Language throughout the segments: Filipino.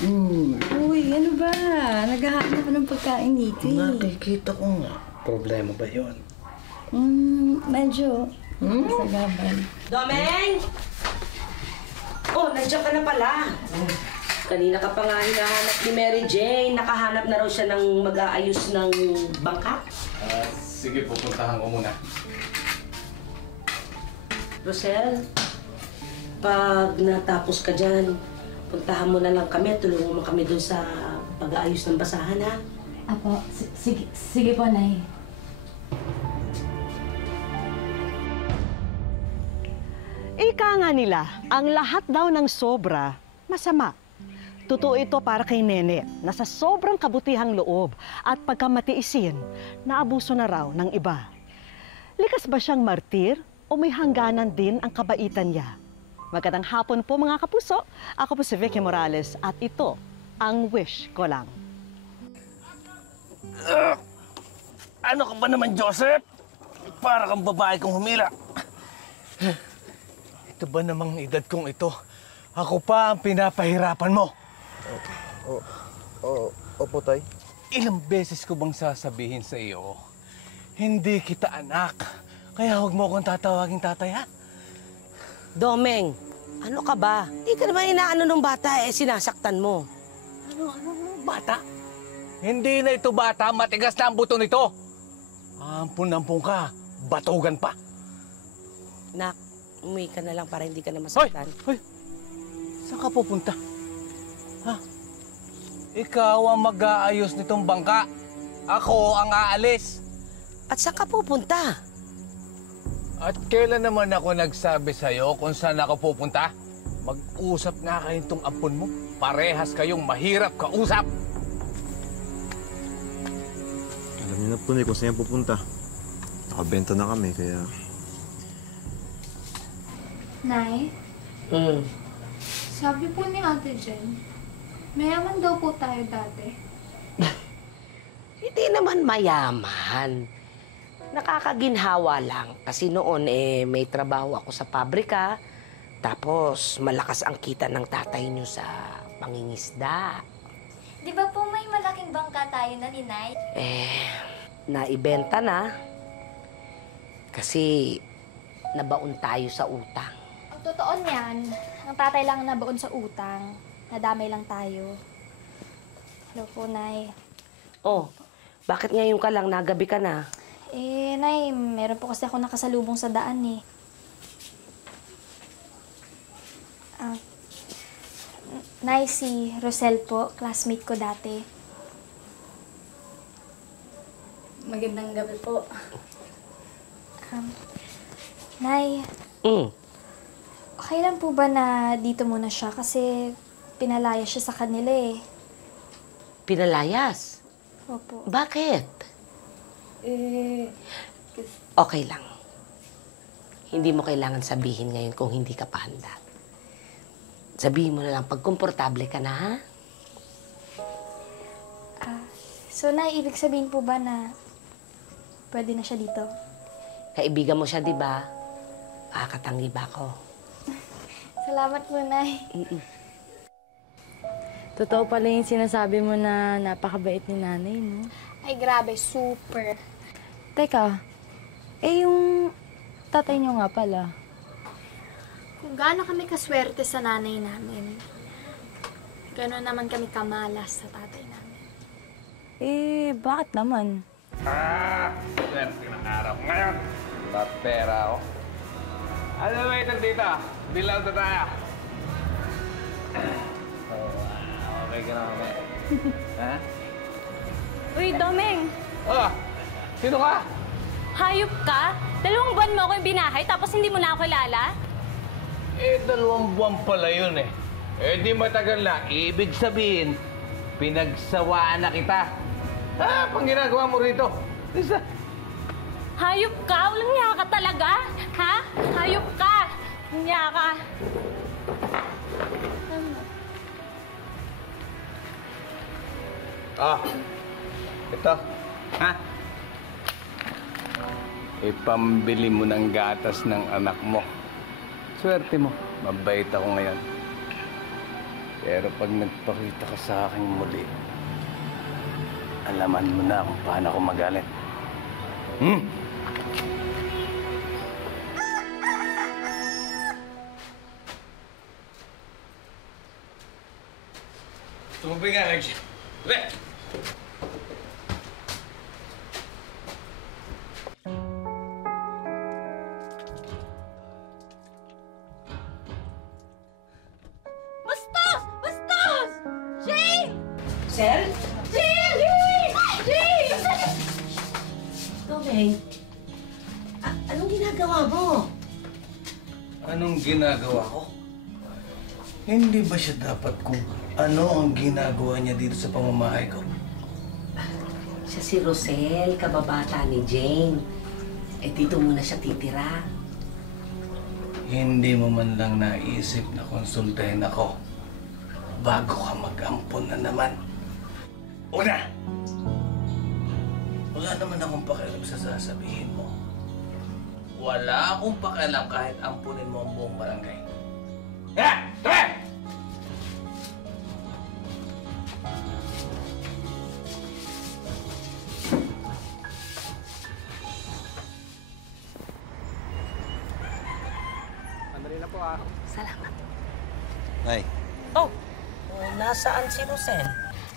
Uy, ano ba? Naghahanap ka ng pagkain dito eh. Nakikita ko nga. Problema ba yun? Medyo. Masagaban. Domeng! Oh, nandiyan ka na pala. Kanina ka pa nga hinahanap ni Mary Jane. Nakahanap na raw siya ng mag-aayos ng bangka. Sige, pupuntahan ko muna. Rosel, pag natapos ka dyan, puntahan mo na lang kami. Tulungan mo kami dun sa pag-aayos ng basahan, ha? Apo, sige po, Nay. Ika nga nila, ang lahat daw ng sobra, masama. Totoo ito para kay Nene na sa sobrang kabutihang loob at pagkamatiisin, naabuso na raw ng iba. Likas ba siyang martir o may hangganan din ang kabaitan niya? Magandang hapon po mga kapuso. Ako po si Vicky Morales at ito ang Wish Ko Lang. Ano ka ba naman, Joseph? Para kang babae kong humila. Ito ba namang edad kong ito? Ako pa ang pinapahirapan mo. Opo, Tay. Ilang beses ko bang sasabihin sa iyo, hindi kita anak. Kaya huwag mo akong tatawaging tatay, ha? Domeng, ano ka ba? Di ka naman inaano ng bata, sinasaktan mo. Ano, bata? Hindi na ito bata, matigas na ang buto nito. Ampun-ampun ka, batugan pa. Nak, umuwi ka na lang para hindi ka na masaktan. Hoy! Saan ka pupunta? Ha? Ikaw ang mag-aayos nitong bangka. Ako ang aalis. At saan ka pupunta? At kailan naman ako nagsabi sa'yo kung saan ako pupunta? Mag-usap nga kayong tong ampun mo. Parehas kayong mahirap kausap. Alam niyo na po kung saan pupunta. Nakabenta na kami, kaya... Nay, sabi po ni Ate Jen, mayaman daw po tayo dati. Hindi naman mayaman. Nakakaginhawa lang. Kasi noon may trabaho ako sa pabrika. Tapos malakas ang kita ng tatay niyo sa pangingisda. Di ba po may malaking bangka tayo na ni Nay? Naibenta na. Kasi nabaon tayo sa utang. Ang totoo niyan, ang tatay lang nabaon sa utang. Nadamay lang tayo. Hello po, Nay. Oh, bakit ngayon ka lang? Nagabi ka na. Nay, meron po kasi ako nakasalubong sa daan eh. Nay, si Rosel po, classmate ko dati. Magandang gabi po. Nay, okay lang po ba na dito muna siya? Kasi pinalaya siya sa kanila eh. Pinalayas? Opo. Bakit? Okay lang. Hindi mo kailangan sabihin ngayon kung hindi ka pa handa. Sabihin mo na lang pag komportable ka na, ha? So, Nay, ibig sabihin po ba na pwede na siya dito? Kaibigan mo siya, di ba? Makakatanggi ba ako? Salamat po, Nay. Totoo pala yung sinasabi mo na napakabait ni nanay, no? Ay, grabe. Super. Teka, yung tatay niyo nga pala. Kung gaano kami kaswerte sa nanay namin, gano'n naman kami kamalas sa tatay namin. Bakit naman? Swerte ng araw ngayon. Papera ako. Ano ba ito dito? Bilaw na tayo. Okay ka na kami. Ha? Uy, Domeng! Oh! Sino ka? Hayop ka? 2 buwan mo ako yung binahay tapos hindi mo na ako kilala? 2 buwan pala yun eh. Di matagal na. Ibig sabihin, pinagsawaan na kita. Pang ginagawa mo rito? Lisa. Hayop ka? Walang niya ka talaga? Ha? Hayop ka! Niya ka. Ito. Ha? Ipambili mo ng gatas ng anak mo. Swerte mo. Mabait ako ngayon. Pero pag nagpakita ka sa akin muli, alaman mo na kung paano ako magalit. Tumubay nga, Reggie. Re! Bastos! Bastos! Jane! Sel? Jane! Jane! Domeng, anong ginagawa mo? Anong ginagawa ko? Hindi ba siya dapat kung ano ang ginagawa niya dito sa pamamahay ko? Siya si Rosel, kababata ni Jane. Eh, dito muna siya titira. Hindi mo man lang naisip na konsultahin ako bago ka mag-ampon na naman. Una! Wala naman akong pakialam sa sasabihin mo. Wala akong pakialam kahit ampunin mo ang buong barangay. Ha? Tara! Salamat. Nay, Oh, nasaan si Rosel?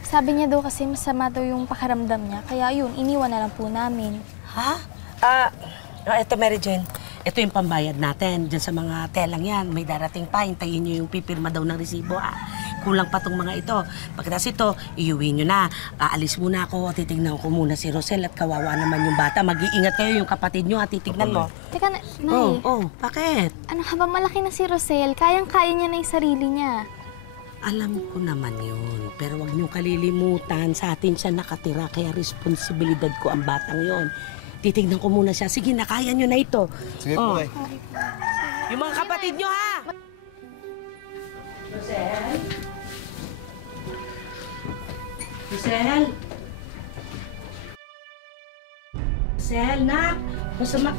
Sabi niya daw kasi masama daw yung pakiramdam niya, kaya yun, iniwan na lang po namin. Ha? Eto Mary Jane. Ito yung pambayad natin. Diyan sa mga telang yan. May darating pa. Hintayin nyo yung pipirma daw ng resibo. Kulang pa tong mga ito. Pagkatapos ito, iuwi nyo na. Aalis muna ako. Titignan ko muna si Rosel at kawawa naman yung bata. Mag-iingat kayo yung kapatid nyo at titignan mo. Teka, Nay. Bakit? Ano, habang malaki na si Rosel, kayang-kaya niya na yung sarili niya. Alam ko naman yun. Pero wag niyong kalilimutan. Sa atin siya nakatira. Kaya responsibilidad ko ang batang yon. Titignan ko muna siya. Sige, nakaya nyo na ito. sige po, Nay. Yung mga kapatid nyo, ha? Rosel? Rosel? Rosel, nak? Masama...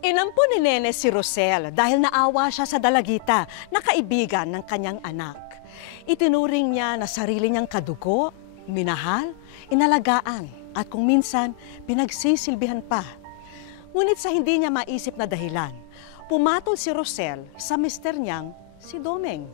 Inampo ni Nene si Rosel dahil naawa siya sa dalagita na kaibigan ng kanyang anak. Itinuring niya na sarili niyang kadugo, minahal, inalagaan at kung minsan pinagsisilbihan pa. Ngunit sa hindi niya maisip na dahilan, pumatol si Rosel sa mister niyang si Domeng.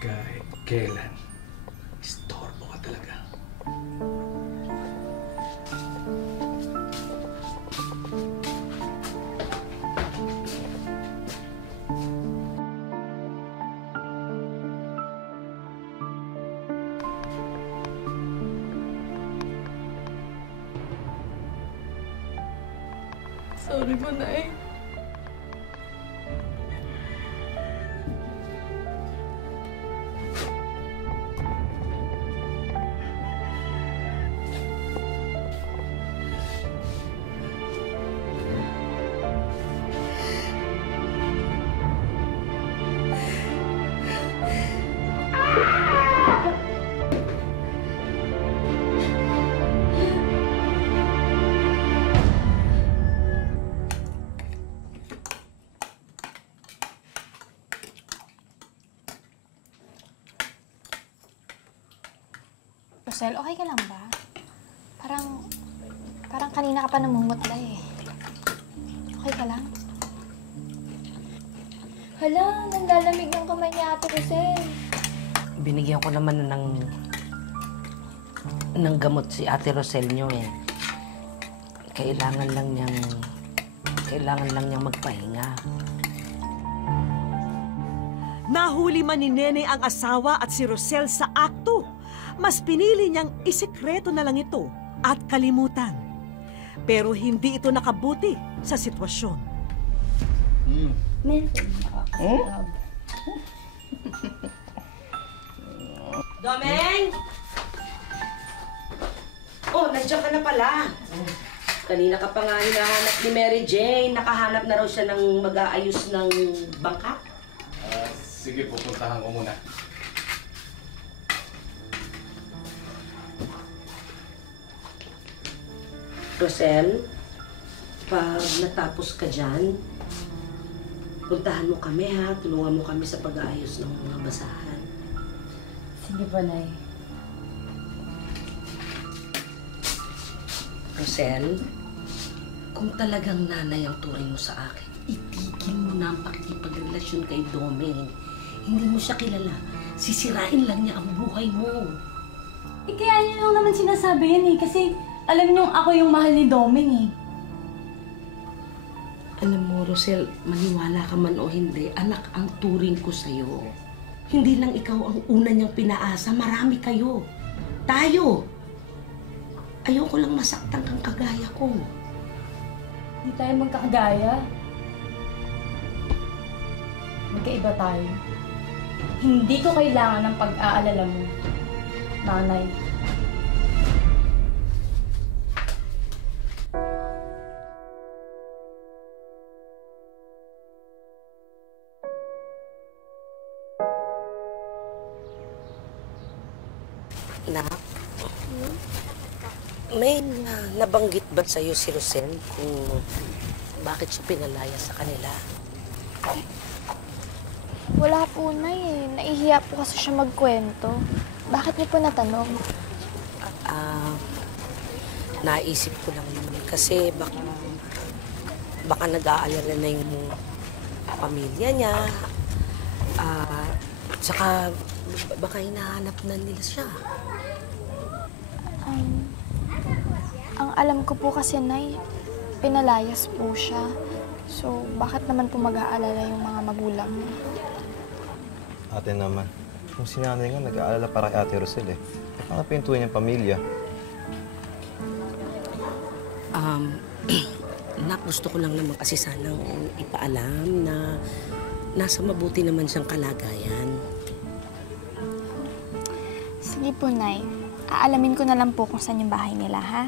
Kahit kailan, istorbo ka talaga. Sorry po, Nay. Rosel, okay ka lang ba? Parang kanina ka pa namumutla eh. Okay ka lang? Hala, nanlalamig ng kamay ni Ate Rosel. Binigyan ko naman ng gamot si Ate Rosel nyo eh. Kailangan lang niyang magpahinga. Nahuli man ni Nene ang asawa at si Rosel sa akto. Mas pinili niyang isikreto na lang ito at kalimutan. Pero hindi ito nakabuti sa sitwasyon. Domeng! nandiyan ka na pala. Kanina ka pa nga hinahanap ni Mary Jane. Nakahanap na raw siya ng mag-aayos ng bangka. Sige, pupuntahan ko muna. Rosel, pag natapos ka dyan, puntahan mo kami ha. Tulungan mo kami sa pag-aayos ng mga basahan. Sige po, Nay. Rosel, kung talagang nanay ang turing mo sa akin, itigil mo na ang pakikipagrelasyon kay Doming. Hindi mo siya kilala. Sisirain lang niya ang buhay mo. Eh, kaya niyo lang naman sinasabi yan eh. Kasi alam niyo ako yung mahal ni Doming eh. Alam mo, Rosel, maniwala ka man o hindi, anak ang turing ko sa'yo. Hindi lang ikaw ang una niyang pinaasa, marami kayo. Tayo! Ayoko lang masaktan kang kagaya ko. Hindi tayo magkakagaya. Magkaiba tayo. Hindi ko kailangan ng pag-aalala mo, Nanay. Nak, may nabanggit ba sa'yo si Rosel kung bakit siya pinalaya sa kanila? Wala po, Nay eh. Naihiya po kasi siya magkwento. Bakit niyo po natanong? Naisip ko lang naman kasi baka nag-aalala na yung pamilya niya. Tsaka baka hinahanap na nila siya. Ang alam ko po kasi, Nay, pinalayas po siya. So, bakit naman po mag-aalala yung mga magulang niya? Ate naman, kung si nanay nga nag-aalala para kay Ate Rosel eh. Paano pintuin niyang pamilya? Nak, gusto ko lang naman kasi sanang ipaalam na nasa mabuti naman siyang kalagayan. Sige po, Nay. Aalamin ko na lang po kung saan yung bahay nila, ha?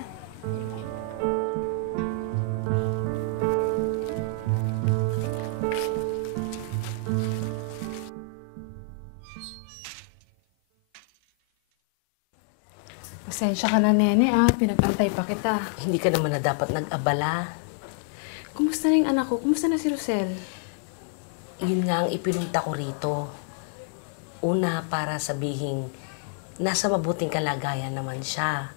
Pasensya ka na, Nene, pinag-antay pa kita. Hindi ka naman na dapat nag-abala. Kumusta na yung anak ko? Kumusta na si Rosel? Yun nga ang ipinunta ko rito. Una, para sabihin, nasa mabuting kalagayan naman siya.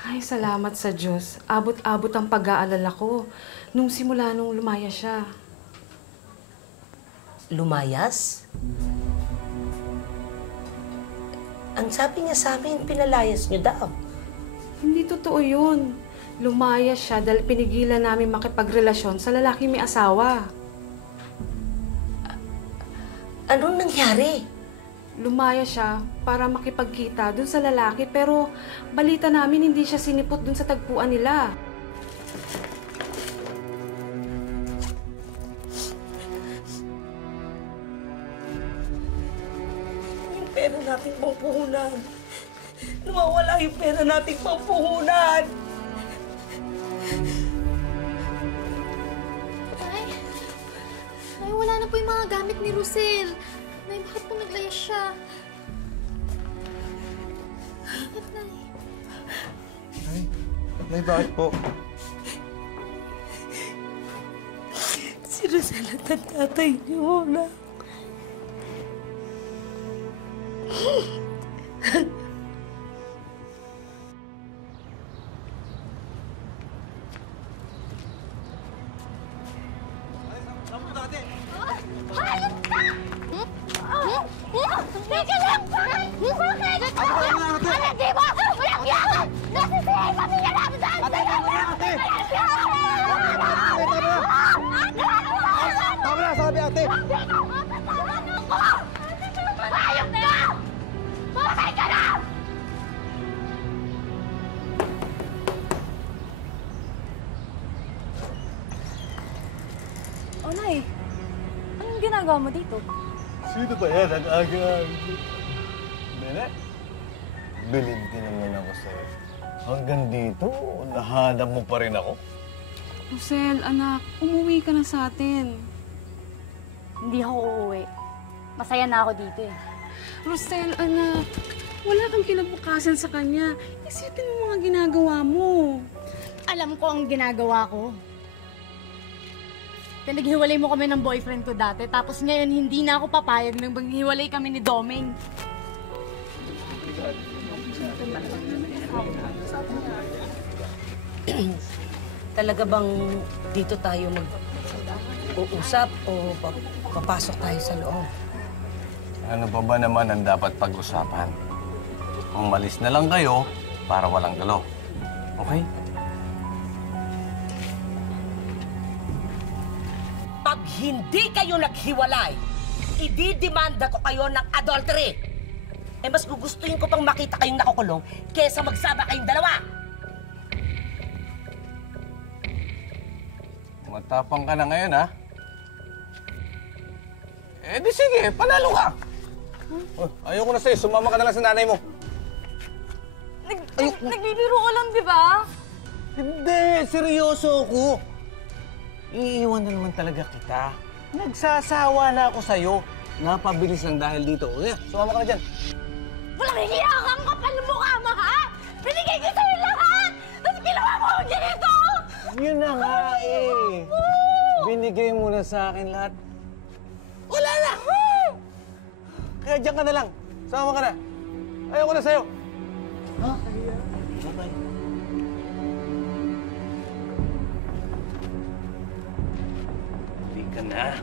Ay, salamat sa Diyos. Abot-abot ang pag-aalala ko nung simula nung lumaya siya. Lumayas? Ang sabi niya sa amin, pinalayas niyo daw. Hindi totoo yun. Lumaya siya dahil pinigilan namin makipagrelasyon sa lalaki may asawa. Anong nangyari? Lumaya siya para makipagkita dun sa lalaki pero balita namin hindi siya sinipot dun sa tagpuan nila. Yung pera nating pampuhunan. Nawawala yung pera nating pampuhunan. Nay, wala na po yung mga gamit ni Rosel. Nay, bakit po naglayas siya? Bakit, Nay? Nay, bakit po? Si Rosel at ang tatay niyo na. Hayop ka! Teka lang! Bakit? Ano, di ba? Walang yaman! Nasisira yung pamilya namin dahil sa'yo! Walang yaman! Tama na, sabi ate! Hayop ka! Bakit ka na! Oh, Nay. Anong ginagawa mo dito? Sino ba yan? Ang aga. Nene? Believe din naman ako sa'yo. Hanggang dito, nahanap mo pa rin ako. Rosel, anak, umuwi ka na sa atin. Hindi ako uuwi. Masaya na ako dito eh. Rosel, anak, wala kang kinabukasan sa kanya. Isipin mo mga ginagawa mo. Alam ko ang ginagawa ko. Pinaghiwalay mo kami ng boyfriend ko dati, tapos ngayon hindi na ako papayag nang maghiwalay kami ni Doming. Talaga bang dito tayo mag-uusap o papasok tayo sa loob? Ano pa ba naman ang dapat pag-usapan? Umalis na lang kayo para walang gulo. Okay? Pag hindi kayo naghiwalay, ididemanda ko kayo ng adultery. Eh mas gugustuhin ko pang makita kayong nakukulong kesa magsama kayong dalawa. Matapang ka na ngayon, ha? Eh di sige, panalo ka. Oh, ayoko na sa'yo, sumama ka na lang sa nanay mo. Nagbibiro ko lang, di ba? Hindi, seryoso ako. Iiwan na naman talaga kita. Nagsasawa na ako sa'yo. Napabilis lang dahil dito. Kaya, sumama ka na dyan. Walang hiya kang kapal ng mukha mo, ha? Binigay ko sa'yo lahat! Tapos ginawa mo ako dito! Yun na nga eh. Binigay mo na sa akin lahat. Wala na! Kaya dyan ka na lang. Sama ka na. Ayoko na sa'yo. Ha? Bye-bye. Hindi ka na.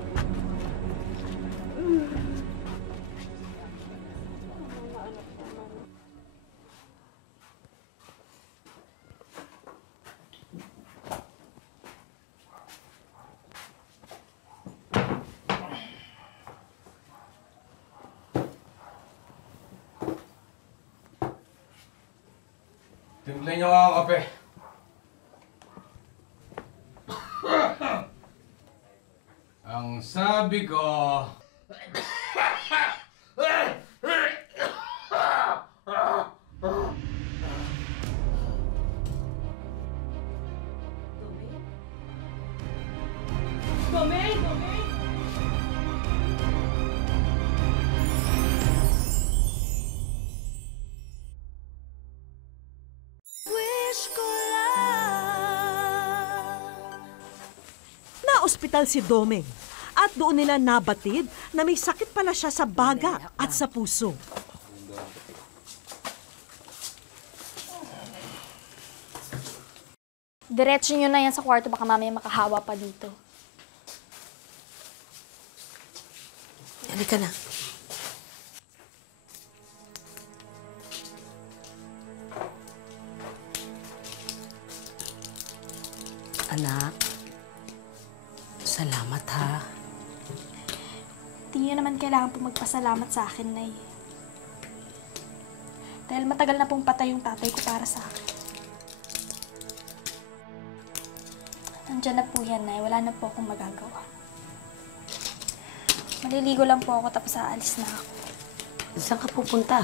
Timplan niyo nga ang kape. Ang sabi ko... Ospital si Doming at doon nila nabatid na may sakit pala siya sa baga at sa puso. Diretso nyo na yan sa kwarto, baka mamaya makahawa pa dito. Halika na. Anak, salamat ha. Hindi nyo naman kailangan po magpasalamat sa akin, Nay. Dahil matagal na pong patay yung tatay ko para sa akin. Nandiyan na po yan, Nay. Wala na po akong magagawa. Maliligo lang po ako tapos aalis na ako. Saan ka pupunta?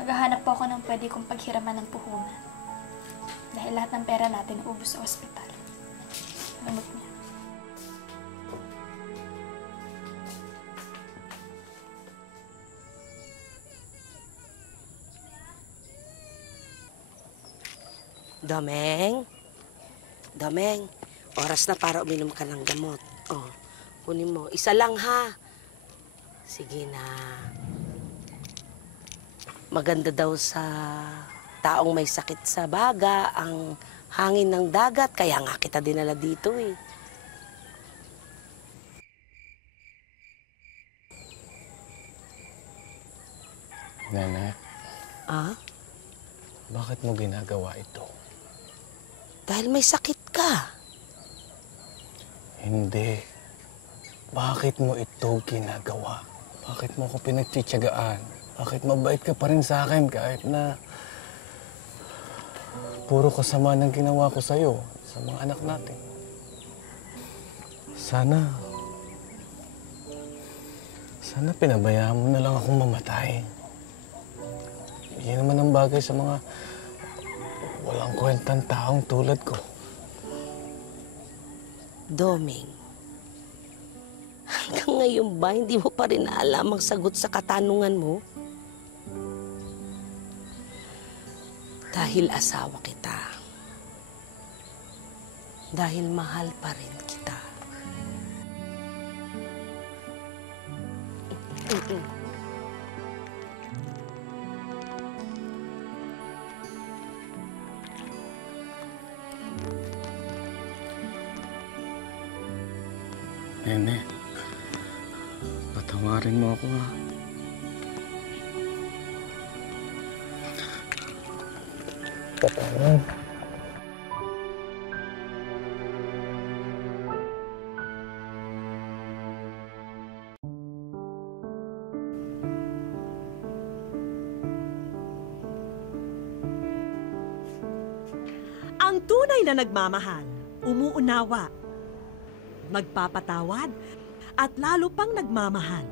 Maghahanap po ako ng pwede kong paghiraman ng puhunan. Dahil lahat ng pera natin ubos sa ospital. Gamot niya. Domeng? Domeng, oras na para uminom ka ng gamot. Oh, kunin mo. Isa lang ha. Sige na. Maganda daw sa taong may sakit sa baga ang hangin ng dagat. Kaya nga kita dinala dito eh. Nene, Ah? bakit mo ginagawa ito? Dahil may sakit ka. Hindi. Bakit mo ito ginagawa? Bakit mo ako pinagtitiyagaan? Bakit mabait ka pa rin sa akin kahit na puro kasama ng ginawa ko sa'yo, sa mga anak natin? Sana pinabayaan mo na lang akong mamatay. Yan naman ang bagay sa mga walang kwentang taong tulad ko. Doming, hanggang ngayon ba hindi mo pa rin alam ang sagot sa katanungan mo? Dahil asawa kita. Dahil mahal pa rin kita. Nene, patawarin mo ako ha. Patawad. Ang tunay na nagmamahal, umuunawa, magpapatawad, at lalo pang nagmamahal.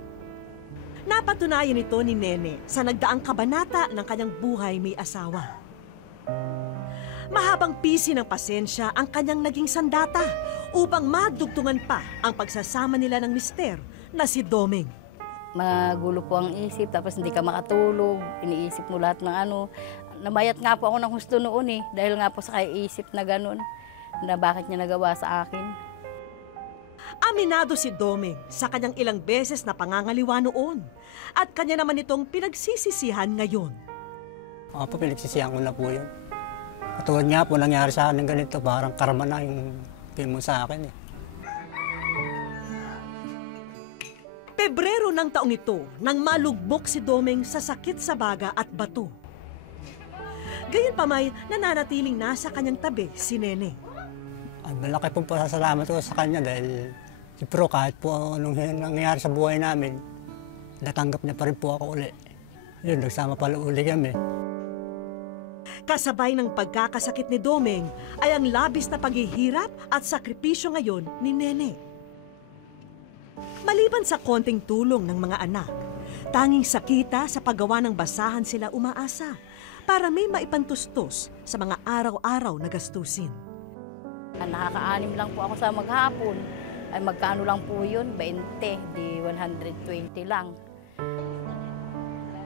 Napatunayan ito ni Nene sa nagdaang kabanata ng kanyang buhay may asawa. Mahabang pisi ng pasensya ang kanyang naging sandata upang madugtungan pa ang pagsasama nila ng mister na si Doming. Magulo po ang isip, tapos hindi ka makatulog, iniisip mo lahat ng ano. Namayat nga po ako ng husto noon dahil nga po sa kaiisip na ganun, na bakit niya nagawa sa akin. Aminado si Doming sa kanyang ilang beses na pangangaliwa noon at kanya naman itong pinagsisisihan ngayon. Opo, pinagsisihan ko na po yun. Katulad nga po, nangyari sa akin ng ganito, parang karma na yung mo sa akin Pebrero ng taong ito nang malugbok si Doming sa sakit sa baga at bato. Gayunpamay, nananatiling nasa kanyang tabi si Nene. Ang malaki pong pasasalamat ko sa kanya dahil siyempre kahit po anong nangyayari sa buhay namin, natanggap niya pa rin po ako uli. Yun, nagsama pala uli kami. Kasabay ng pagkakasakit ni Doming ay ang labis na paghihirap at sakripisyo ngayon ni Nene. Maliban sa konting tulong ng mga anak, tanging sakita sa paggawa ng basahan sila umaasa para may maipantustos sa mga araw-araw na gastusin. Nakaka-anim lang po ako sa maghapon. Ay magkano lang po yun? 20, di 120 lang.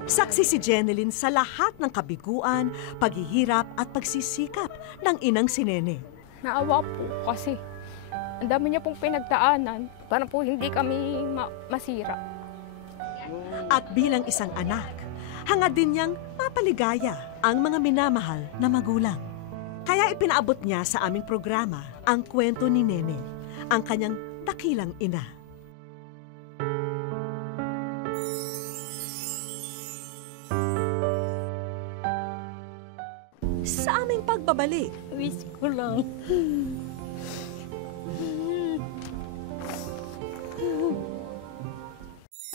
Saksi si Jeneline sa lahat ng kabiguan, paghihirap at pagsisikap ng inang si Nene. Naawa po kasi ang dami niya pong pinagdaanan para po hindi kami masira. At bilang isang anak, hangad din niyang mapaligaya ang mga minamahal na magulang. Kaya ipinaabot niya sa aming programa ang kwento ni Nene, ang kanyang dakilang ina. Sa aming pagbabalik, wish ko lang.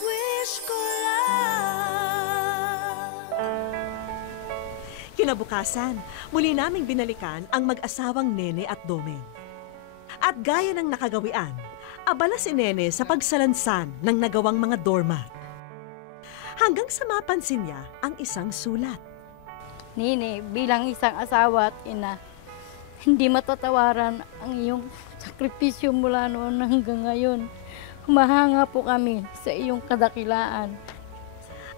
Wish ko Kinabukasan, muli naming binalikan ang mag-asawang Nene at Doming. At gaya ng nakagawian, abala si Nene sa pagsalansan ng nagawang mga doormat. Hanggang sa mapansin niya ang isang sulat. Nene, bilang isang asawa at ina, hindi matatawaran ang iyong sakripisyo mula noon hanggang ngayon. Humahanga po kami sa iyong kadakilaan.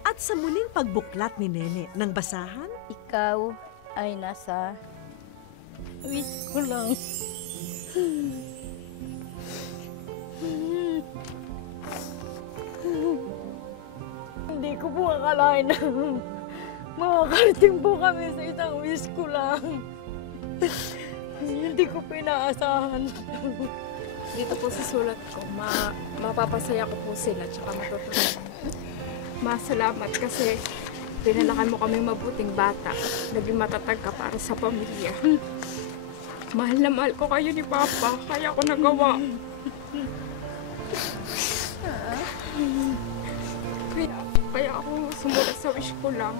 At sa muling pagbuklat ni Nene ng basahan, ikaw ay nasa wish ko lang. Hindi ko po akalain na makakarating po kami sa isang wish ko lang. Hindi ko pinaasahan. Dito po sa sulat ko, mapapasaya ko po sila tsaka matutunan. Masalamat kasi pinalakan mo kami mabuting bata. Naging matatag ka para sa pamilya. Mahal na mahal ko kayo ni Papa, kaya ako nagawa. Kaya ako sumulat sa wish ko lang.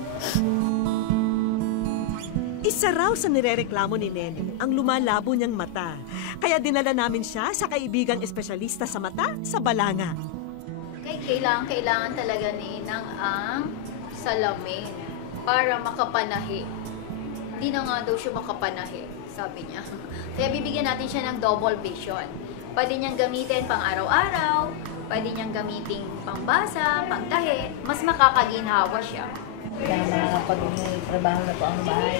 isa raw sa nirereklamo ni Nene ang lumalabo niyang mata. Kaya dinala namin siya sa kaibigang espesyalista sa mata sa Balanga. Kailangan talaga ni Inang ang salamin. para makapanahi. Hindi na nga daw siya makapanahi, sabi niya. Kaya bibigyan natin siya ng double vision. Pwede niyang gamitin pang araw-araw, pwede niyang gamitin pambasa, pangtahi, mas makakaginhawa siya. Kaya makakapag-trabaho na po ang bahay.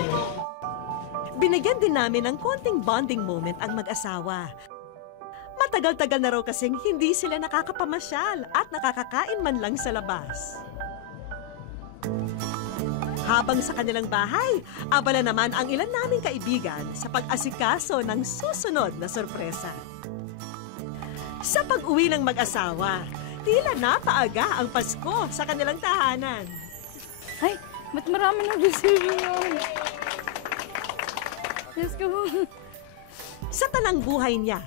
Binigyan din namin ng konting bonding moment ang mag-asawa. Matagal-tagal na raw kasing hindi sila nakakapamasyal at nakakakain man lang sa labas. Habang sa kanilang bahay, abala naman ang ilan naming kaibigan sa pag-asikaso ng susunod na sorpresa. Sa pag-uwi ng mag-asawa, tila napaaga ang Pasko sa kanilang tahanan. Ay, ba't marami ng resibo yun? Yes, ko. Sa tanang buhay niya,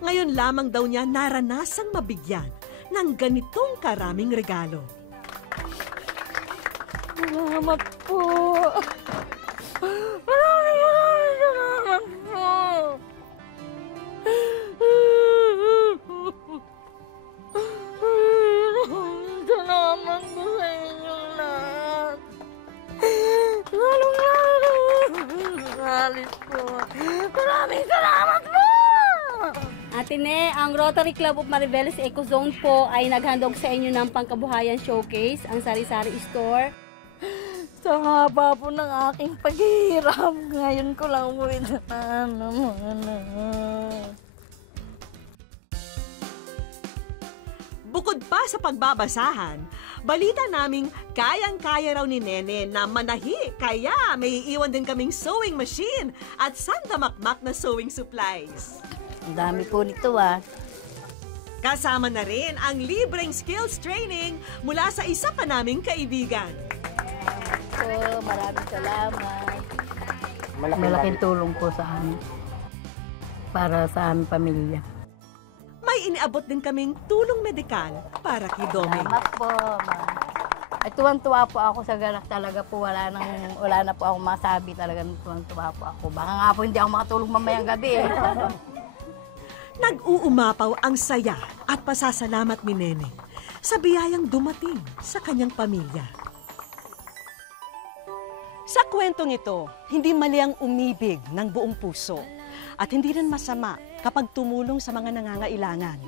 ngayon lamang daw niya naranasang mabigyan ng ganitong karaming regalo. Salamat po. Maraming salamat po. Salamat po sa inyong lahat. Lalong-lalo. Alis po. Maraming salamat po. Ate Ne, ang Rotary Club of Mariveles Eco Zone po ay naghandog sa inyo ng pangkabuhayan showcase, ang Sari-Sari Store. Sa haba po ng aking paghihirap, ngayon ko lang po ito Bukod pa sa pagbabasahan, balita naming kayang-kaya raw ni Nene na manahi, kaya may iiwan din kaming sewing machine at sandamakmak na sewing supplies. Ang dami po nito ah. Kasama na rin ang libreng skills training mula sa isa pa naming kaibigan. Maraming salamat. Malaking tulong po sa amin. Para sa aming pamilya. May iniabot din kaming tulong medikal para kay Doming. Salamat po, ma'am. Ay, tuwang-tuwa po ako sa ganak talaga po. Wala na po ako masabi talaga. Tuwang-tuwa po ako. Baka nga po hindi ako makatulog mamayang gabi eh. Nag-uumapaw ang saya at pasasalamat ni Nene sa biyayang dumating sa kanyang pamilya. Sa kwentong ito, hindi mali ang umibig ng buong puso at hindi rin masama kapag tumulong sa mga nangangailangan.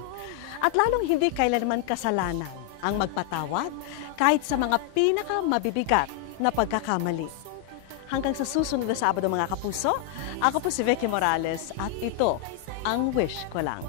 At lalong hindi kailanman kasalanan ang magpatawad kahit sa mga pinakamabibigat na pagkakamali. Hanggang sa susunod na Sabado mga kapuso, ako po si Vicky Morales at ito ang Wish Ko Lang.